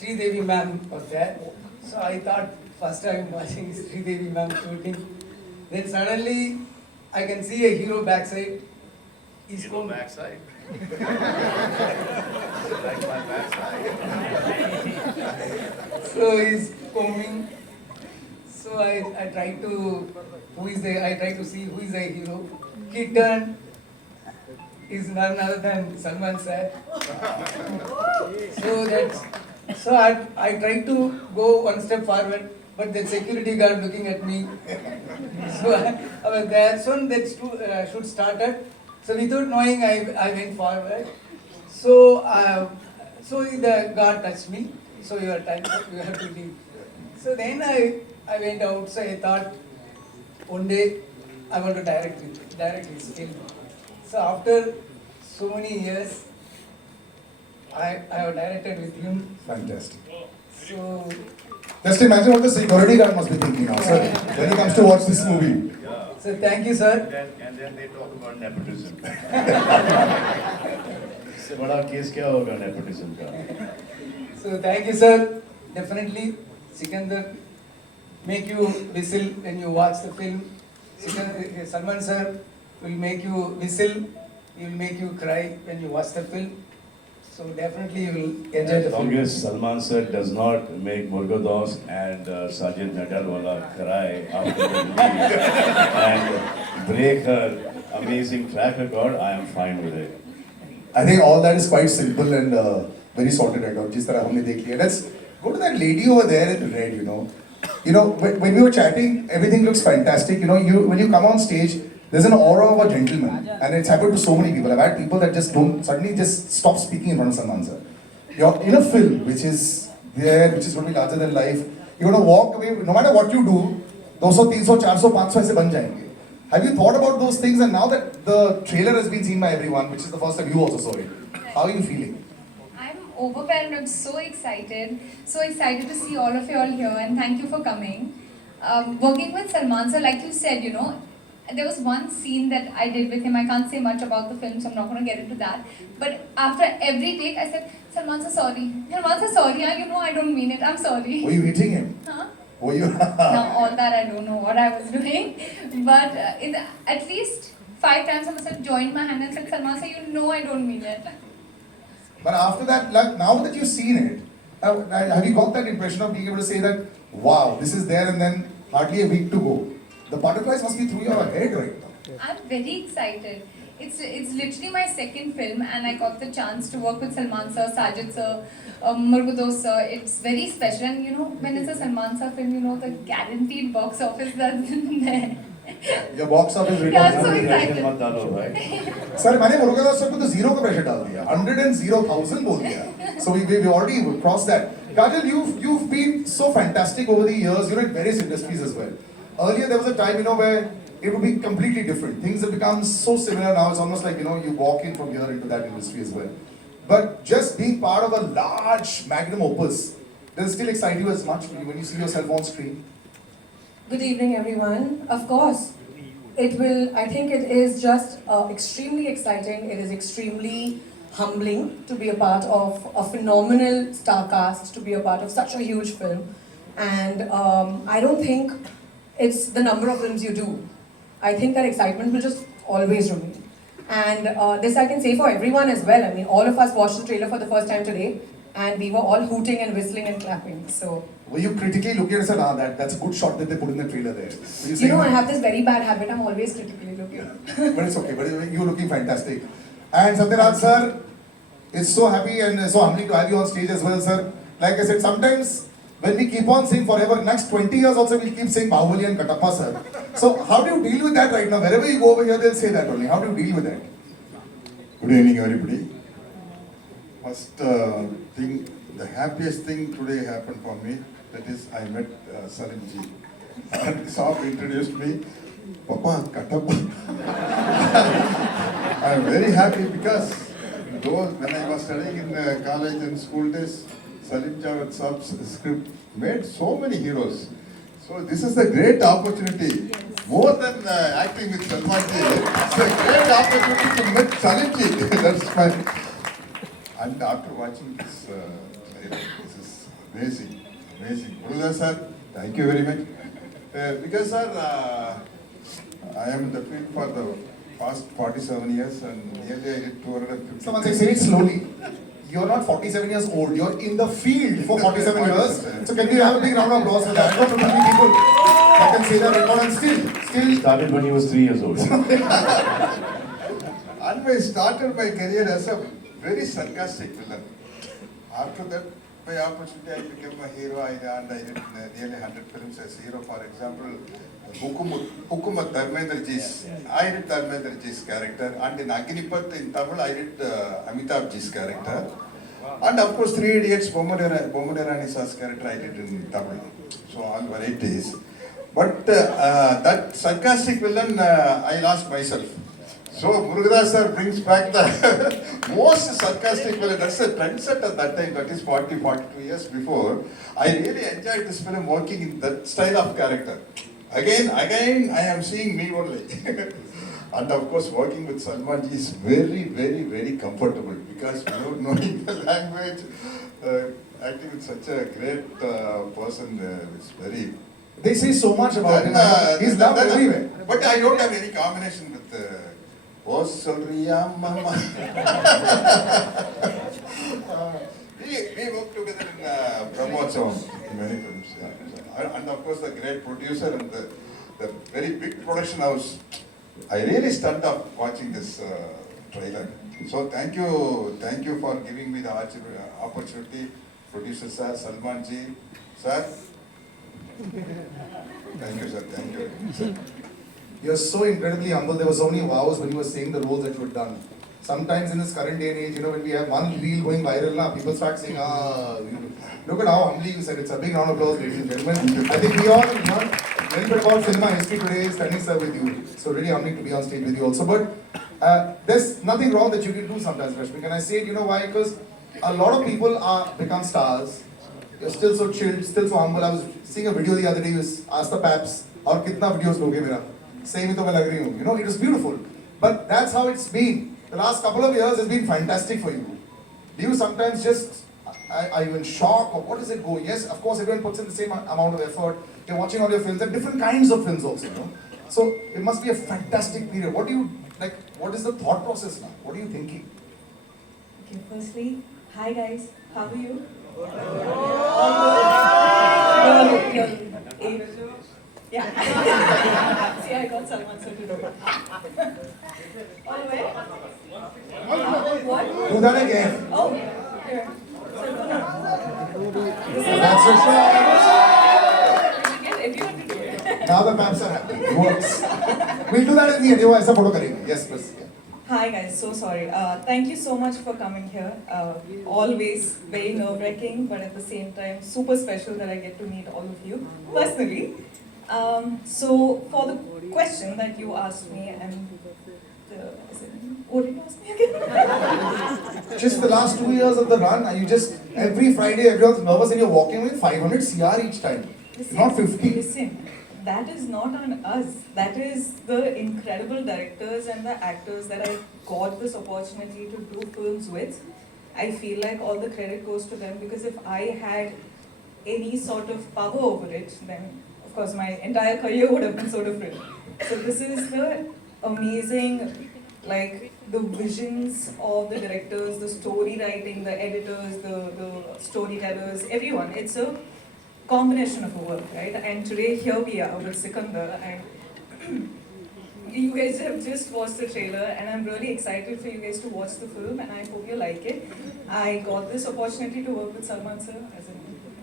Devi ma'am was there. So I thought first time watching Devi ma'am shooting. Then suddenly I can see a hero backside. He's Hero combing. backside. Like my backside. So he's combing. So I tried to see who is the hero. He turned. Is none other than Salman sir. So I tried to go one step forward, but the security guard looking at me. So I was there. So that shoot started. So without knowing, I went forward. So the guard touched me. So your time, you have to leave. So then I went out. So I thought one day I want to direct his film. So after so many years, I have directed with him. Fantastic. So Just imagine what the security guard must be thinking now, sir, when he comes to watch this movie. Yeah. so thank you, sir. And then they talk about nepotism. इससे बड़ा case क्या होगा nepotism का? So thank you, sir. Definitely, Sikandar make you whistle when you watch the film. Salman sir will make you whistle. He will make you cry when you watch the film. So definitely you will enjoy the As long film. as Salman sir does not make Murugadoss and Sajid Nadiyadwala cry after the movie and break her amazing track record, I am fine with it. I think all that is quite simple and very sorted out. जिस तरह हमने देख लिया. Let's go to that lady over there in red. When we were chatting, everything looks fantastic. When you come on stage, there's an aura of a gentleman, and it's happened to so many people. I've had people that just don't suddenly just stop speaking in front of Salman sir. You're in a film which is there, which is going to be larger than life. You're going to walk away, no matter what you do, 200, 300, 400, 500 ऐसे बन जाएंगे. Have you thought about those things? And now that the trailer has been seen by everyone, which is the first time you also saw it, how are you feeling? I'm overwhelmed. I'm so excited to see all of you all here, and thank you for coming. Working with Salman sir, like you said, there was one scene that I did with him. I can't say much about the film, so I'm not going to get into that. But after every take, I said, Salman sir, sorry. Salman sir, sorry. I don't mean it. I'm sorry. Were you hitting him? Huh? Were you? Now, all that I don't know what I was doing. But at least 5 times I must have joined my hand and said, Salman sir, I don't mean it. But after that, like, now that you've seen it, have you got that impression of being able to say that, wow, this is there, and then hardly a week to go? The butterflies must be through your head right now. I'm very excited. It's literally my second film, and I got the chance to work with Salman sir, Sajid sir, Murugadoss sir. It's very special, and when it's a Salman sir film, the guaranteed box office that's in there. Your box office return. Yeah, so excited. मत डालो भाई. Sir, मैंने Murugadoss sir को तो 0 का pressure डाल दिया. 100,000 बोल दिया. So we already crossed that. Kajal, you've been so fantastic over the years. In various industries as well. Earlier there was a time where it would be completely different. Things have become so similar now. It's almost like you walk in from here into that industry as well. But just being part of a large magnum opus, does it still excite you as much when you see yourself on screen? Good evening, everyone. Of course, I think it is just extremely exciting. It is extremely humbling to be a part of a phenomenal star cast, to be a part of such a huge film. And I don't think it's the number of films you do. I think that excitement will just always remain. And this I can say for everyone as well. I mean, all of us watched the trailer for the first time today, and we were all hooting and whistling and clapping. So. Were you critically looking at it and said, that's a good shot that they put in the trailer there? I have this very bad habit. I'm always critically looking. But it's okay. But you're looking fantastic. And Satyaraj sir is so happy and so humbling to have you on stage as well, sir. Like I said, sometimes when we keep on saying forever, next 20 years also we'll keep saying Bahubali and Katappa, sir. So how do you deal with that right now? Wherever you go over here, they'll say that only. How do you deal with that? Good evening, everybody. First thing, the happiest thing today happened for me. That is, I met Salim ji. And Saab introduced me, Papa, Katappa. I am very happy because when I was studying in college and school days, Salim Javed Saab's script made so many heroes. So this is a great opportunity. Yes. More than acting with Salman ji, it's a great opportunity to meet Salim ji. That's my. And after watching this trailer, this is Amazing, amazing. Murugadoss sir, thank you very much. Because sir, I am in the field for the past 47 years and nearly I did 250. Someone say it slowly. You're not 47 years old, you're in the field for 47 years. So can we have a big round of applause for that? Not too many people that can say that record and still. Started when he was 3 years old. And I started my career as a very sarcastic villain. After that, by opportunity, I became a hero. I did nearly 100 films as hero. For example, Hukumat Dharmendra Ji's. I did Dharmendra Ji's character. And in Agnipath in Tamil, I did Amitabh Ji's character. And of course, Three Idiots, Bommaderani Sa's character I did in Tamil. So all varieties. But that sarcastic villain, I lost myself. So Murugadoss sir brings back the most sarcastic villain. That's a trendset at that time, that is 42 years before. I really enjoyed this film working in that style of character. Again, I am seeing me only. And of course, working with Salman ji is very comfortable because without knowing the language, acting with such a great person, it's very... They say so much about him. He's loved everywhere. But I don't have any combination with Oh Solriya Mama. We worked together in Brahmotsavam in many films. Yeah. And of course the great producer and the very big production house. I really stunned up watching this trailer. So thank you for giving me the opportunity. Producer sir, Salman ji, sir. Thank you sir, thank you. Sir. You're so incredibly humble. There were so many vows when you were saying the roles that you had done. Sometimes in this current day and age, when we have one reel going viral now, people start saying, look at how humbly you said it. It's a big round of applause, ladies and gentlemen. I think we all learned a little bit about cinema history today, standing sir with you. So really humbling to be on stage with you also. But there's nothing wrong that you can do sometimes, Rashmika. And I say it, you know why? Because a lot of people become stars. You're still so chilled, still so humble. I was seeing a video the other day, you asked the paps, और कितना videos लोगे मेरा? Same ही तो मैं लग रही हूँ. It was beautiful. But that's how it's been. The last couple of years has been fantastic for you. Do you sometimes just, are you in shock or what does it go? Yes, of course everyone puts in the same amount of effort. You're watching all your films, there are different kinds of films also, So it must be a fantastic period. What is the thought process now? What are you thinking? Okay, firstly, hi guys, how are you? Yeah. See, I got Salman sir to do it. All the way? What? Do that again. Oh, here. That's your shot. Get everyone to do it. Now the paps are happy. It works. We'll do that in the end. वो ऐसा photo करेंगे. Yes, please. Hi guys, so sorry. Thank you so much for coming here. Always very nerve-wracking, but at the same time super special that I get to meet all of you personally. So for the question that you asked me, and what did you ask me again? Just the last 2 years of the run, are you just every Friday everyone's nervous and you're walking with 500 CR each time, not 50. Listen, that is not on us. That is the incredible directors and the actors that I got this opportunity to do films with. I feel like all the credit goes to them because if I had any sort of power over it, then of course my entire career would have been so different. So this is the amazing, like the visions of the directors, the story writing, the editors, the storytellers, everyone. It's a combination of a work, right? And today here we are with Sikandar, and you guys have just watched the trailer, and I'm really excited for you guys to watch the film, and I hope you like it. I got this opportunity to work with Salman sir, as in,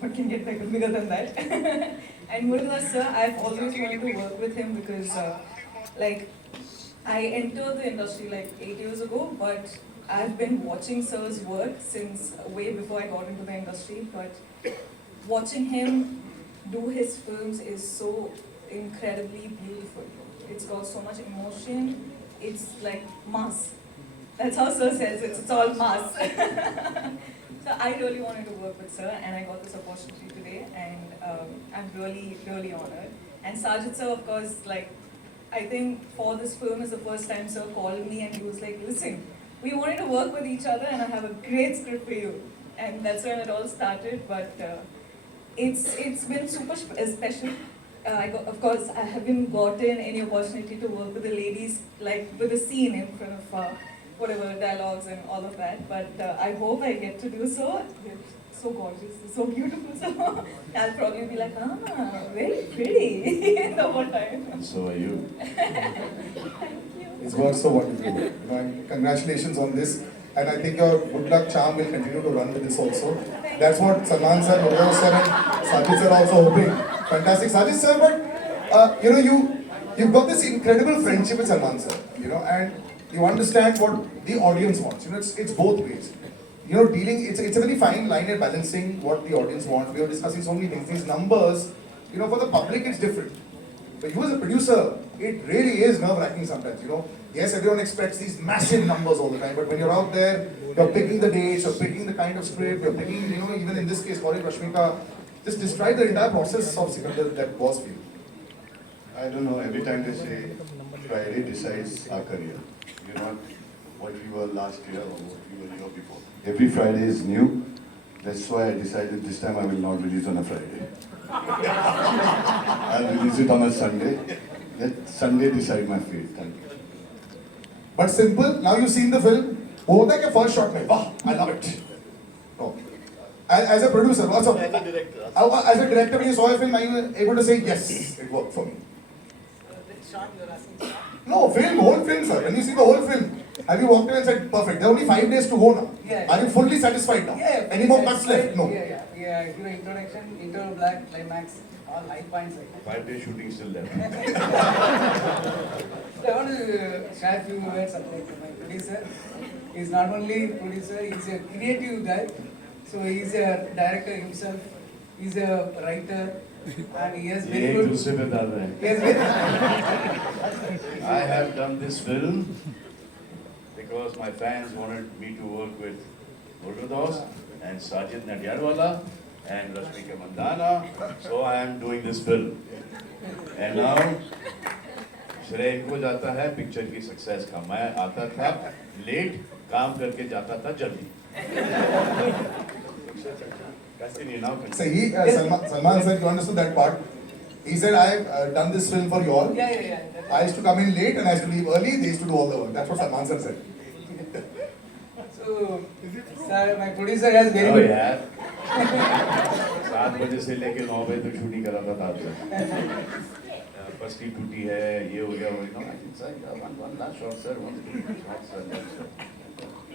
what can get bigger than that? And Murugadoss sir, I've always wanted to work with him because, I entered the industry like 8 years ago, but I've been watching sir's work since way before I got into the industry. But watching him do his films is so incredibly beautiful. It's got so much emotion. It's like mass. That's how sir says it. It's all mass. So I really wanted to work with sir, and I got this opportunity today, and I'm really honored. And Sajid sir, of course, I think for this film is the first time sir called me and he was like, listen, we wanted to work with each other and I have a great script for you. and that's when it all started. But it's been super special. Of course, I haven't gotten any opportunity to work with the ladies, like with the scene in front of whatever dialogues and all of that. But I hope I get to do so. They're so gorgeous, they're so beautiful. So I'll probably be like, very pretty the whole time. So are you. It's worked so wonderfully. And congratulations on this. And I think your good luck charm will continue to run with this also. That's what Salman sir, Murugadoss sir, and Sajid sir are also hoping. Fantastic, Sajid sir. But you've got this incredible friendship with Salman sir. And you understand what the audience wants. It's both ways. It's a very fine line at balancing what the audience wants. We were discussing so many things. These numbers, for the public it's different. But you as a producer, it really is nerve-wracking sometimes, Yes, everyone expects these massive numbers all the time, but when you're out there, you're picking the dates, you're picking the kind of script, you're picking, even in this case, Rashmika, just describe the entire process of Sikandar that was for you. I don't know, every time they say Friday decides our career. You're not what we were last year or what we were the year before. Every Friday is new. That's why I decided this time I will not release on a Friday. I'll release it on a Sunday. Let Sunday decide my fate. Thank you. But simple, now you've seen the film, वो होता है कि first shot में, wow, I love it. No. As a producer, as a director, when you saw a film, are you able to say, yes, it worked for me? No, whole film, sir. When you see the whole film, have you walked in and said, perfect, there are only 5 days to go now? Yeah. Are you fully satisfied now? Yeah. Any more cuts left? No. Yeah. Introduction, intro, black, climax, all high points. 5-day shooting still left. So I want to share a few words about my producer. He's not only producer, he's a creative guy. So he's a director himself, he's a writer, and he has very good... दूसरे पे डाल रहे हैं. He has very... I have done this film because my fans wanted me to work with Murugadoss and Sajid Nadiyadwala and Rashmika Mandana, so I am doing this film. And now, श्रेय इनको जाता है picture की success का. मैं आता था late, काम करके जाता था जल्दी. So Salman sir, you understood that part. He said, I've done this film for you all. Yeah. I used to come in late and I used to leave early. They used to do all the work. That's what Salman sir said. So, sir, my producer has very good... यार 7 बजे से लेके 9 बजे तक shooting कराता था आपसे. पसली टूटी है, ये हो गया, वो I think sir, one last shot sir, one shot sir.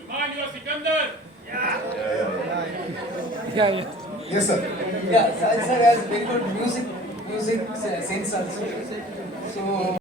Salman, you are Sikandar. Yeah. Yes, sir. Yeah, sir has very good music sense also. So